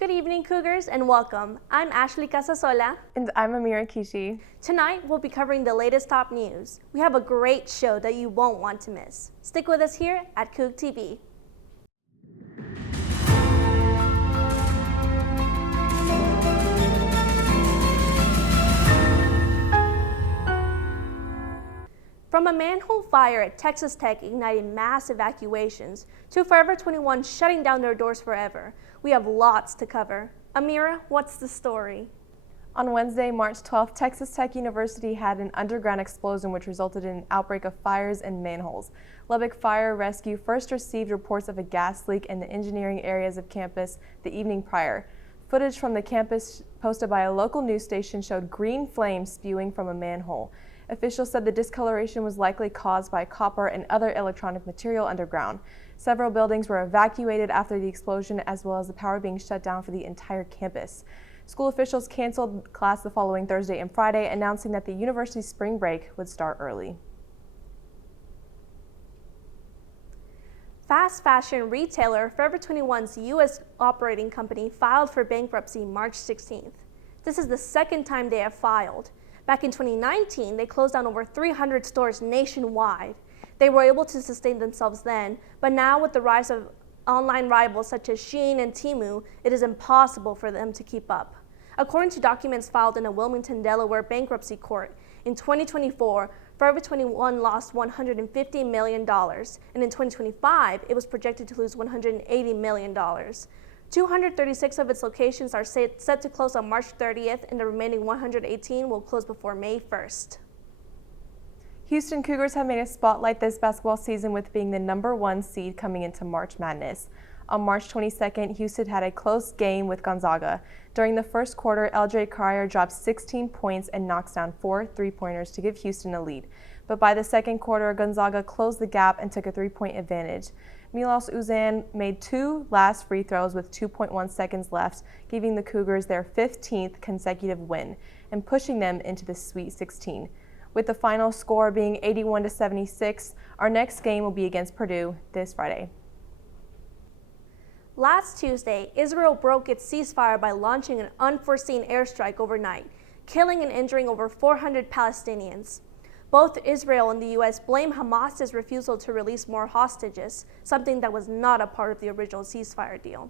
Good evening, Cougars, and welcome. I'm Ashley Casasola. And I'm Ameera Khichi. Tonight, we'll be covering the latest top news. We have a great show that you won't want to miss. Stick with us here at CoogTV. From a manhole fire at Texas Tech igniting mass evacuations to Forever 21 shutting down their doors forever, we have lots to cover. Ameera, what's the story? On Wednesday, March 12th, Texas Tech University had an underground explosion which resulted in an outbreak of fires and manholes. Lubbock Fire Rescue first received reports of a gas leak in the engineering areas of campus the evening prior. Footage from the campus posted by a local news station showed green flames spewing from a manhole. Officials said the discoloration was likely caused by copper and other electronic material underground. Several buildings were evacuated after the explosion, as well as the power being shut down for the entire campus. School officials canceled class the following Thursday and Friday, announcing that the university's spring break would start early. Fast fashion retailer Forever 21's U.S. operating company filed for bankruptcy March 16th. This is the second time they have filed. Back in 2019, they closed down over 300 stores nationwide. They were able to sustain themselves then, but now with the rise of online rivals such as Shein and Temu, it is impossible for them to keep up. According to documents filed in a Wilmington, Delaware bankruptcy court, in 2024, Forever 21 lost $150 million, and in 2025, it was projected to lose $180 million. 236 of its locations are set to close on March 30th, and the remaining 118 will close before May 1st. Houston Cougars have made a spotlight this basketball season with being the #1 seed coming into March Madness. On March 22nd, Houston had a close game with Gonzaga. During the first quarter, LJ Cryer dropped 16 points and knocks down 4 three-pointers to give Houston a lead. But by the second quarter, Gonzaga closed the gap and took a 3-point advantage. Milos Uzan made 2 last free throws with 2.1 seconds left, giving the Cougars their 15th consecutive win and pushing them into the Sweet 16. With the final score being 81-76, our next game will be against Purdue this Friday. Last Tuesday, Israel broke its ceasefire by launching an unforeseen airstrike overnight, killing and injuring over 400 Palestinians. Both Israel and the U.S. blame Hamas's refusal to release more hostages, something that was not a part of the original ceasefire deal.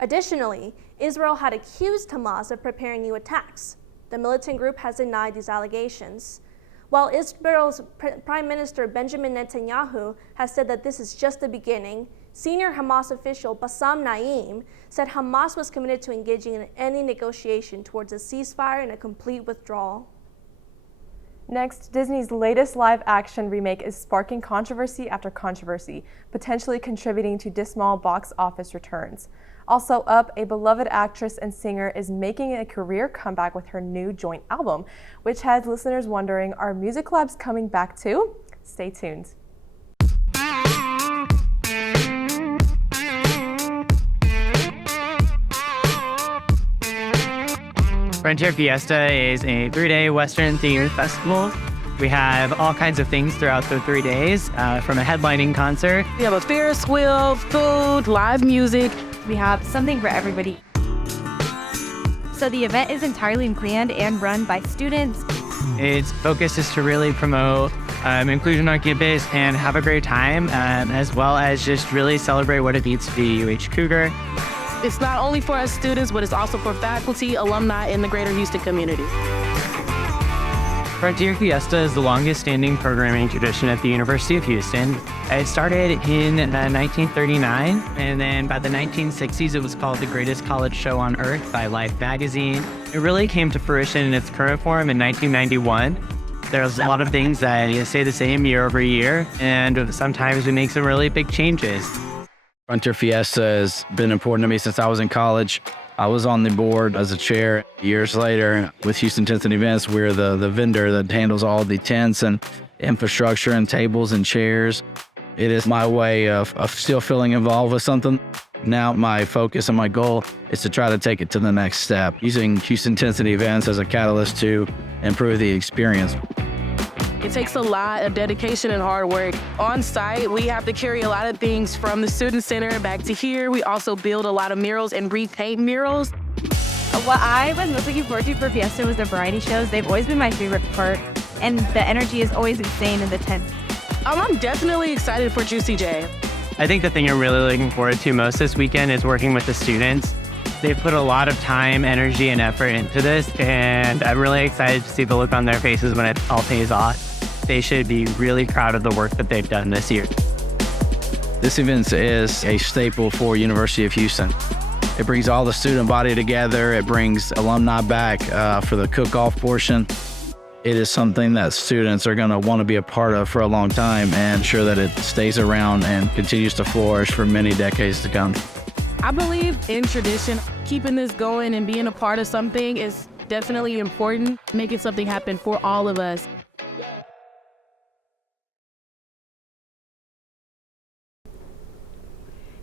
Additionally, Israel had accused Hamas of preparing new attacks. The militant group has denied these allegations. While Israel's Prime Minister Benjamin Netanyahu has said that this is just the beginning, senior Hamas official Bassam Naim said Hamas was committed to engaging in any negotiation towards a ceasefire and a complete withdrawal. Next, Disney's latest live-action remake is sparking controversy after controversy, potentially contributing to dismal box office returns. Also up, a beloved actress and singer is making a career comeback with her new joint album, which has listeners wondering, are music collabs coming back too? Stay tuned. Frontier Fiesta is a 3-day Western themed festival. We have all kinds of things throughout the 3 days, from a headlining concert. We have a Ferris wheel, food, live music. We have something for everybody. So the event is entirely planned and run by students. Its focus is to really promote inclusion on campus and have a great time, as well as just really celebrate what it means to be a UH Cougar. It's not only for us students, but it's also for faculty, alumni, and the greater Houston community. Frontier Fiesta is the longest standing programming tradition at the University of Houston. It started in 1939, and then by the 1960s it was called the greatest college show on earth by Life magazine. It really came to fruition in its current form in 1991. There's a lot of things that stay the same year over year, and sometimes we make some really big changes. Frontier Fiesta has been important to me since I was in college. I was on the board as a chair. Years later, with Houston Tents and Events, we're the vendor that handles all the tents and infrastructure and tables and chairs. It is my way of still feeling involved with something. Now my focus and my goal is to try to take it to the next step, using Houston Tents and Events as a catalyst to improve the experience. It takes a lot of dedication and hard work. On site, we have to carry a lot of things from the student center back to here. We also build a lot of murals and repaint murals. What I was most looking forward to for Fiesta was the variety shows. They've always been my favorite part, and the energy is always insane in the tent. I'm definitely excited for Juicy J. I think the thing you're really looking forward to most this weekend is working with the students. They've put a lot of time, energy, and effort into this, and I'm really excited to see the look on their faces when it all pays off. They should be really proud of the work that they've done this year. This event is a staple for University of Houston. It brings all the student body together. It brings alumni back for the cook-off portion. It is something that students are going to want to be a part of for a long time and ensure that it stays around and continues to flourish for many decades to come. I believe in tradition. Keeping this going and being a part of something is definitely important, making something happen for all of us.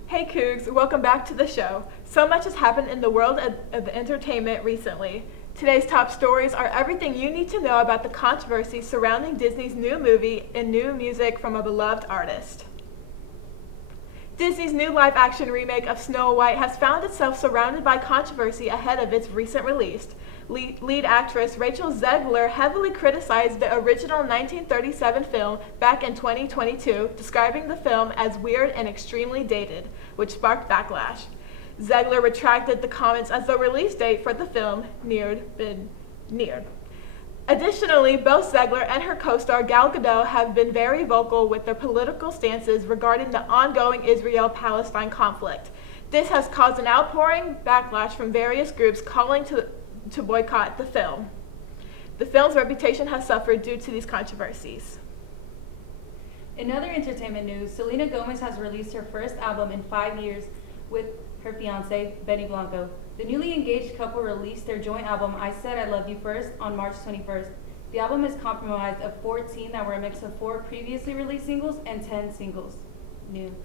Hey Cougs, welcome back to the show. So much has happened in the world of entertainment recently. Today's top stories are everything you need to know about the controversy surrounding Disney's new movie and new music from a beloved artist. Disney's new live-action remake of Snow White has found itself surrounded by controversy ahead of its recent release. Lead actress Rachel Zegler heavily criticized the original 1937 film back in 2022, describing the film as weird and extremely dated, which sparked backlash. Zegler retracted the comments as the release date for the film been neared. Additionally, both Zegler and her co-star Gal Gadot have been very vocal with their political stances regarding the ongoing Israel-Palestine conflict. This has caused an outpouring backlash from various groups calling to boycott the film. The film's reputation has suffered due to these controversies. In other entertainment news, Selena Gomez has released her first album in 5 years with her fiancé, Benny Blanco. The newly engaged couple released their joint album, I Said I Love You First, on March 21st. The album is comprised of 14 that were a mix of 4 previously released singles and 10 singles new.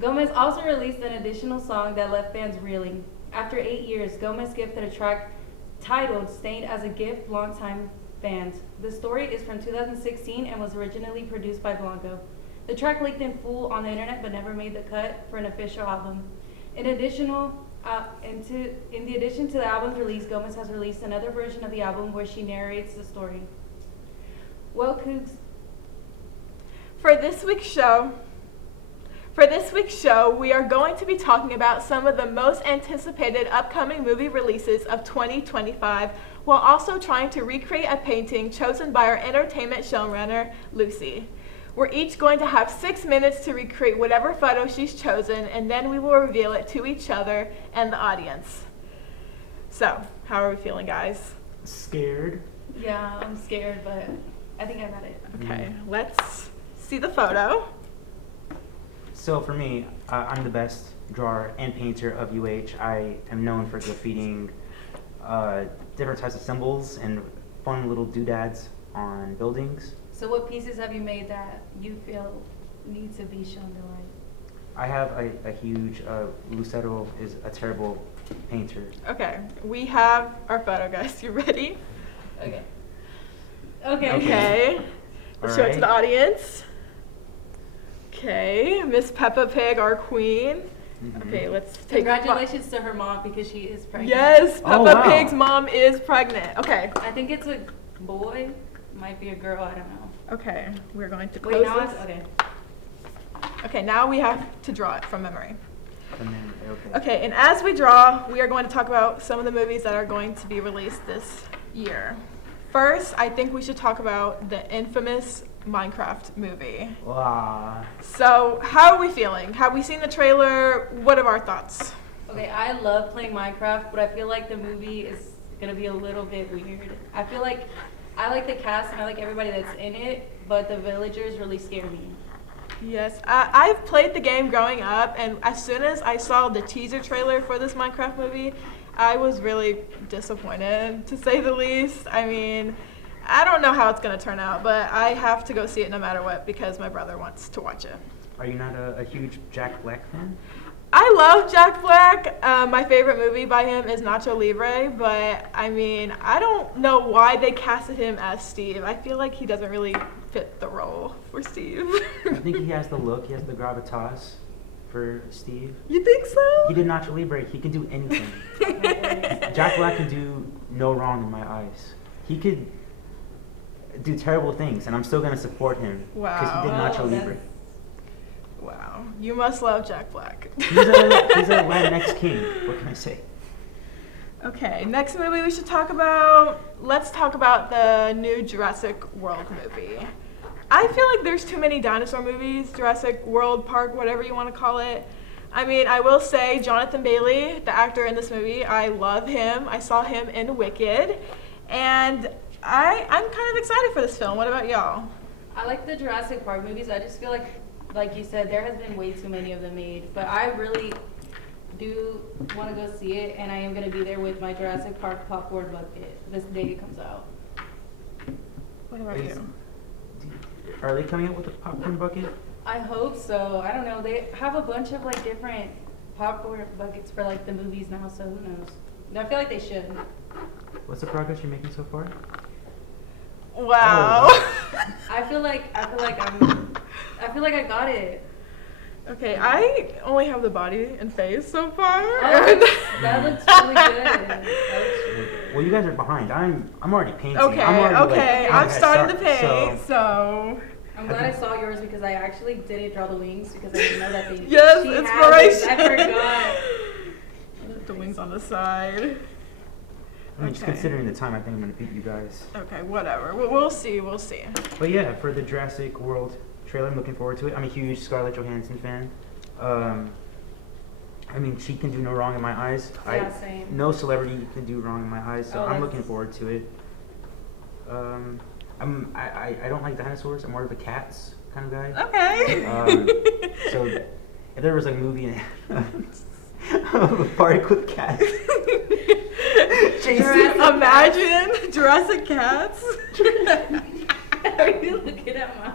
Gomez also released an additional song that left fans reeling. After 8 years, Gomez gifted a track titled Stained as a Gift longtime fans. The story is from 2016 and was originally produced by Blanco. The track leaked in full on the internet but never made the cut for an official album. In addition to the album's release, Gomez has released another version of the album where she narrates the story. Well, Cougs, For this week's show, we are going to be talking about some of the most anticipated upcoming movie releases of 2025, while also trying to recreate a painting chosen by our entertainment showrunner, Luci. We're each going to have 6 minutes to recreate whatever photo she's chosen, and then we will reveal it to each other and the audience. So, how are we feeling, guys? Scared. yeah, I'm scared, but I think I got it. Okay, let's see the photo. So for me, I'm the best drawer and painter of UH. I am known for graffitiing different types of symbols and fun little doodads on buildings. So what pieces have you made that you feel need to be shown to light? I have a huge, Lucero is a terrible painter. Okay, we have our photo, guys. You ready? Okay. Okay. Let's show it to the audience. Okay, Miss Peppa Pig, our queen. Mm-hmm. Okay, let's take. Congratulations to her mom because she is pregnant. Yes, Peppa Oh, wow. Pig's mom is pregnant. Okay. I think it's a boy. Might be a girl. I don't know. Okay, we're going to Wait, close now this. it's okay. Okay, now we have to draw it from memory. And then, Okay, and as we draw, we are going to talk about some of the movies that are going to be released this year. First, I think we should talk about the infamous Minecraft movie. Wow. So, how are we feeling? Have we seen the trailer? What are our thoughts? Okay, I love playing Minecraft, but I feel like the movie is gonna be a little bit weird. I feel like I like the cast and I like everybody that's in it, but the villagers really scare me. Yes, I've played the game growing up, and as soon as I saw the teaser trailer for this Minecraft movie, I was really disappointed, to say the least. I mean, I don't know how it's going to turn out, but I have to go see it no matter what because my brother wants to watch it. Are you not a huge Jack Black fan? I love Jack Black. My favorite movie by him is Nacho Libre, but I mean, I don't know why they casted him as Steve. I feel like he doesn't really fit the role for Steve. I think he has the look, he has the gravitas for Steve. You think so? He did Nacho Libre. He can do anything. Jack Black can do no wrong in my eyes. He could do terrible things, and I'm still going to support him because he did Nacho Libre. Wow. You must love Jack Black. He's a Latinx king. What can I say? Okay, next movie we should talk about. Let's talk about the new Jurassic World movie. I feel like there's too many dinosaur movies, Jurassic World Park, whatever you want to call it. I mean, I will say Jonathan Bailey, the actor in this movie, I love him. I saw him in Wicked, and I'm kind of excited for this film. What about y'all? I like the Jurassic Park movies. I just feel like you said, there has been way too many of them made. But I really do want to go see it, and I am going to be there with my Jurassic Park popcorn bucket this day it comes out. What about you? Are they coming out with a popcorn bucket? I hope so. I don't know. They have a bunch of like different popcorn buckets for like the movies now, so who knows? I feel like they should. What's the progress you're making so far? Wow. Oh, I feel like I got it. Okay, I only have the body and face so far. Oh, that looks really good. That looks really good. Well, you guys are behind. I'm already painting. Okay, I'm starting to paint, so. I'm glad I saw yours because I actually didn't draw the wings because I didn't know that they. Yes, she inspiration. Had it. I forgot. The wings on the side. I mean, just considering the time, I think I'm gonna beat you guys. Okay, whatever. We'll see. But yeah, for the Jurassic World trailer, I'm looking forward to it. I'm a huge Scarlett Johansson fan. I mean, she can do no wrong in my eyes. Yeah, same. No celebrity can do wrong in my eyes, so I'm looking forward to it. I don't like dinosaurs. I'm more of a cats kind of guy. Okay. So if there was like a movie of a park with cats. Imagine Jurassic Cats. Are you looking at mine?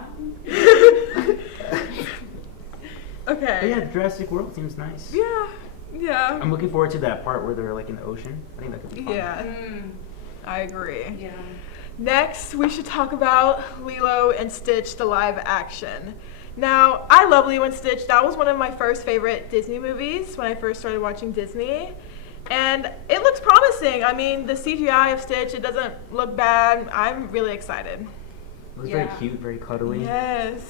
Okay. But yeah, Jurassic World seems nice. Yeah. I'm looking forward to that part where they're like in the ocean. I think that could be fun. Yeah. I agree. Yeah. Next, we should talk about Lilo and Stitch, the live action. Now, I love Lilo and Stitch. That was one of my first favorite Disney movies when I first started watching Disney. And it looks promising. I mean, the CGI of Stitch, it doesn't look bad. I'm really excited. It looks very cute, very cuddly. Yes.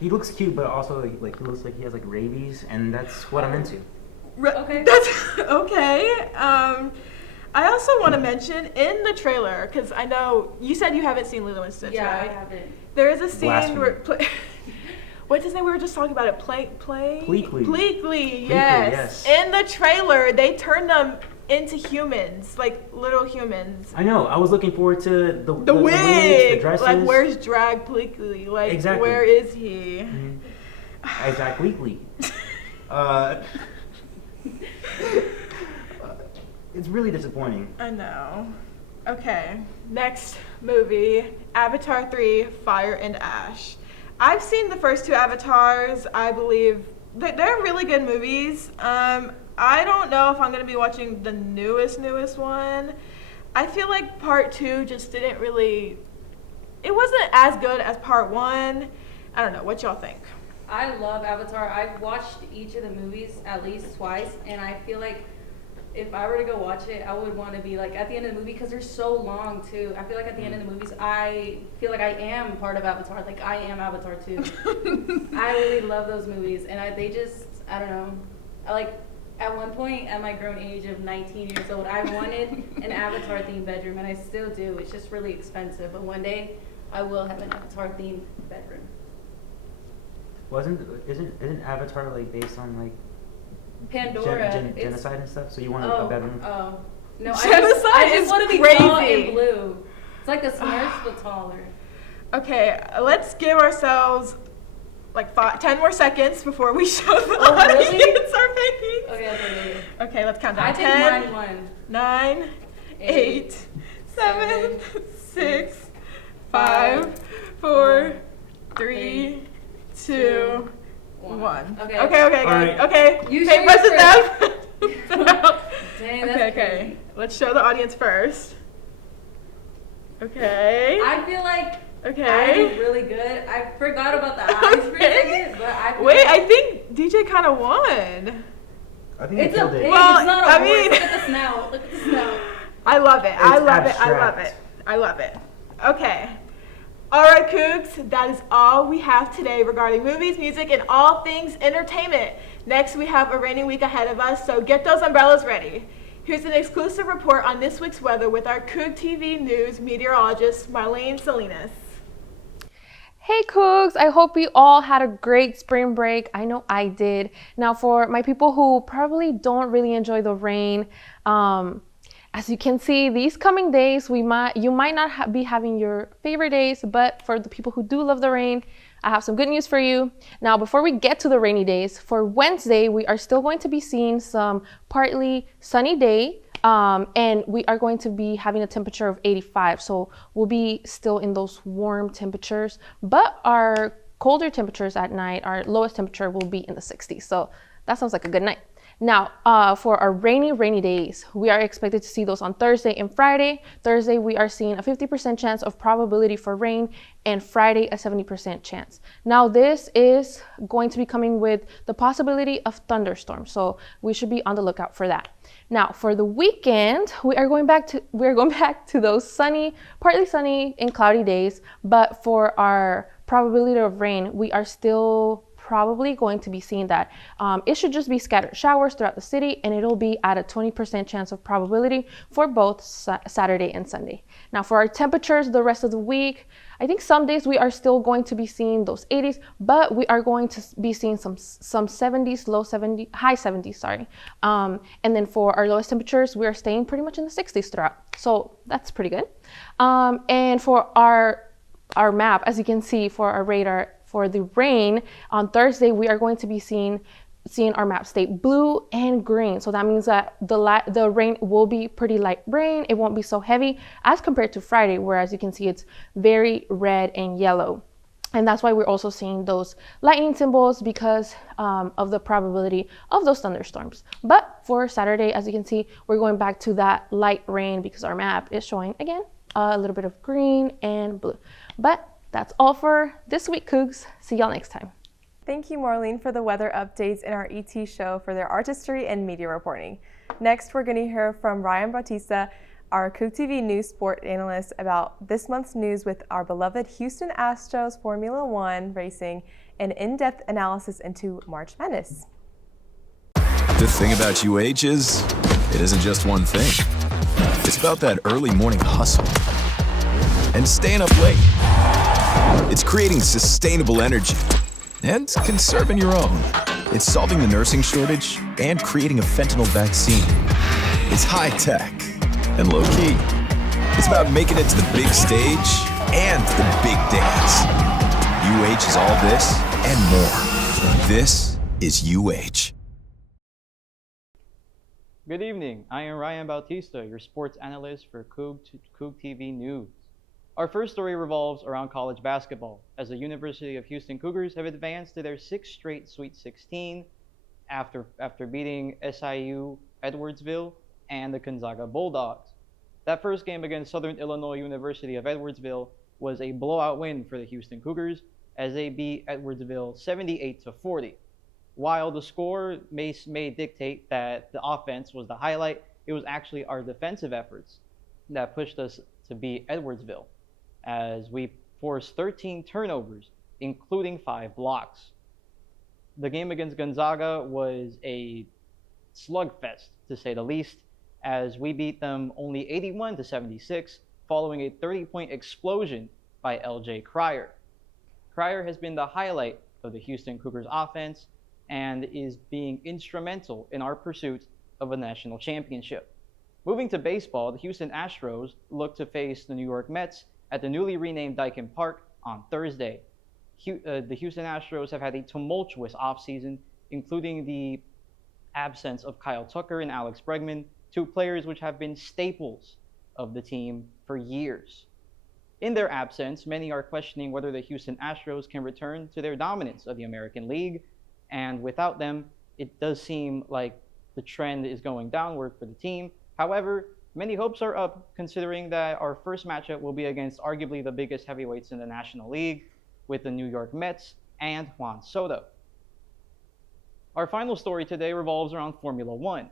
He looks cute, but also like he looks like he has like rabies, and that's what I'm into. Okay. That's okay. I also want to mention in the trailer, because I know you said you haven't seen Lilo and Stitch, Yeah, right? I haven't. There is a scene Blasphemy. where what's his name? We were just talking about it. Pleakley, yes. In the trailer, they turned them into humans, like little humans. I know. I was looking forward to the wig, wigs, the dresses. like where's Drag Pleakley? Like Exactly. where is he? Mm-hmm. Isaac Weekly. It's really disappointing. I know. Okay, next movie, Avatar 3, Fire and Ash. I've seen the first two Avatars. I believe they're really good movies. I don't know if I'm going to be watching the newest one. I feel like part 2 just didn't really, it wasn't as good as part 1. I don't know, what y'all think? I love Avatar. I've watched each of the movies at least twice, and I feel like if I were to go watch it, I would want to be like at the end of the movie because they're so long too. I feel like at the end of the movies, I feel like I am part of Avatar. Like I am Avatar too. I really love those movies, and I don't know. I like at one point at my grown age of 19 years old, I wanted an Avatar themed bedroom, and I still do. It's just really expensive, but one day I will have an Avatar themed bedroom. Isn't Avatar like based on like Pandora. genocide and stuff? So you want a bedroom? Oh. No, Genocide I just want to be crazy. tall and blue. It's like the Smurfs, but taller. Okay, let's give ourselves like 10 more seconds before we show the audience really? our paintings. Okay. Okay, let's count down. I 10, think mine won. 9, 8, 7, 6, 5, 4, 3, 2, 1. Okay. Okay. You Paint show versus yours them. Dang, that's Okay. Let's show the audience first. Okay. I feel like I Okay. did really good. I forgot about the eyes for a second, but I think DJ kind of won. I think It's I a killed pig. it. Well, It's not a I horse. mean- Look at the snout. Look at the snout. I love it. I It's love it. abstract. I love it. Okay. All right, Cougs, that is all we have today regarding movies, music, and all things entertainment. Next, we have a rainy week ahead of us, so get those umbrellas ready. Here's an exclusive report on this week's weather with our CoogTV News meteorologist, Marlene Salinas. Hey Cougs, I hope you all had a great spring break. I know I did. Now for my people who probably don't really enjoy the rain, as you can see, these coming days, you might not be having your favorite days, but for the people who do love the rain, I have some good news for you. Now, before we get to the rainy days, for Wednesday, we are still going to be seeing some partly sunny day, and we are going to be having a temperature of 85. So we'll be still in those warm temperatures, but our colder temperatures at night, our lowest temperature will be in the 60s. So that sounds like a good night. Now, for our rainy days, we are expected to see those on Thursday and Friday. Thursday, we are seeing a 50% chance of probability for rain, and Friday, a 70% chance. Now, this is going to be coming with the possibility of thunderstorms, so we should be on the lookout for that. Now, for the weekend, we're going back to those sunny, partly sunny and cloudy days, but for our probability of rain, we are still probably going to be seeing that. It should just be scattered showers throughout the city, and it'll be at a 20% chance of probability for both Saturday and Sunday. Now for our temperatures the rest of the week, I think some days we are still going to be seeing those 80s, but we are going to be seeing some 70s, high 70s, sorry. And then for our lowest temperatures, we are staying pretty much in the 60s throughout. So that's pretty good. And for our map, as you can see for our radar, for the rain, on Thursday, we are going to be seeing our map stay blue and green. So that means that the rain will be pretty light rain. It won't be so heavy as compared to Friday, whereas you can see it's very red and yellow. And that's why we're also seeing those lightning symbols, because of the probability of those thunderstorms. But for Saturday, as you can see, we're going back to that light rain because our map is showing, again, a little bit of green and blue. But that's all for this week, Cougs. See y'all next time. Thank you, Marlene, for the weather updates in our ET show for their artistry and media reporting. Next, we're going to hear from Bautista, our CoogTV News sport analyst, about this month's news with our beloved Houston Astros Formula One racing and in-depth analysis into March Madness. The thing about UH is, it isn't just one thing. It's about that early morning hustle and staying up late. It's creating sustainable energy and conserving your own. It's solving the nursing shortage and creating a fentanyl vaccine. It's high tech and low key. It's about making it to the big stage and the big dance. UH is all this and more. This is UH. Good evening. I am Bautista, your sports analyst for CoogTV News. Our first story revolves around college basketball, as the University of Houston Cougars have advanced to their 6th straight Sweet 16 after beating SIU Edwardsville and the Gonzaga Bulldogs. That first game against Southern Illinois University of Edwardsville was a blowout win for the Houston Cougars, as they beat Edwardsville 78-40. While the score may dictate that the offense was the highlight, it was actually our defensive efforts that pushed us to beat Edwardsville, as we forced 13 turnovers, including 5 blocks. The game against Gonzaga was a slugfest, to say the least, as we beat them only 81-76, following a 30-point explosion by LJ Cryer. Cryer has been the highlight of the Houston Cougars offense and is being instrumental in our pursuit of a national championship. Moving to baseball, the Houston Astros look to face the New York Mets at the newly renamed Daikin Park on Thursday. The Houston Astros have had a tumultuous offseason, including the absence of Kyle Tucker and Alex Bregman, 2 players which have been staples of the team for years. In their absence, many are questioning whether the Houston Astros can return to their dominance of the American League, and without them, it does seem like the trend is going downward for the team. However, Many hopes are up considering that our first matchup will be against arguably the biggest heavyweights in the National League with the New York Mets and Juan Soto. Our final story today revolves around Formula One.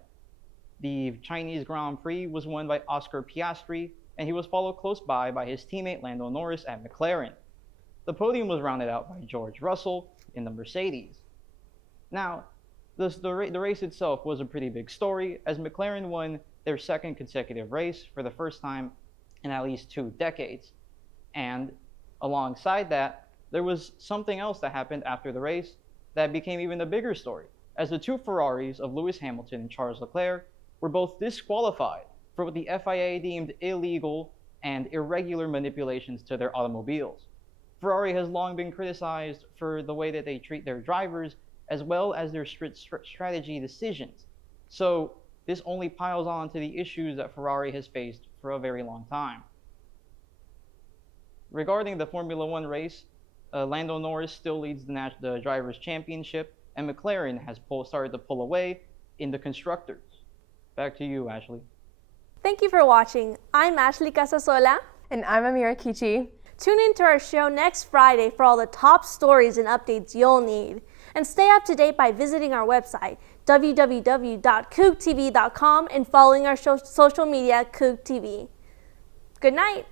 The Chinese Grand Prix was won by Oscar Piastri, and he was followed close by his teammate Lando Norris at McLaren. The podium was rounded out by George Russell in the Mercedes. Now, the race itself was a pretty big story, as McLaren won their second consecutive race for the first time in at least 2 decades. And alongside that, there was something else that happened after the race that became even a bigger story, as the 2 Ferraris of Lewis Hamilton and Charles Leclerc were both disqualified for what the FIA deemed illegal and irregular manipulations to their automobiles. Ferrari has long been criticized for the way that they treat their drivers, as well as their strategy decisions. So this only piles on to the issues that Ferrari has faced for a very long time. Regarding the Formula One race, Lando Norris still leads the Drivers' Championship, and McLaren has started to pull away in the Constructors. Back to you, Ashley. Thank you for watching. I'm Ashley Casasola. And I'm Ameera Khichi. Tune in to our show next Friday for all the top stories and updates you'll need. And stay up to date by visiting our website, www.CoogTV.com, and following our social media, CoogTV. Good night.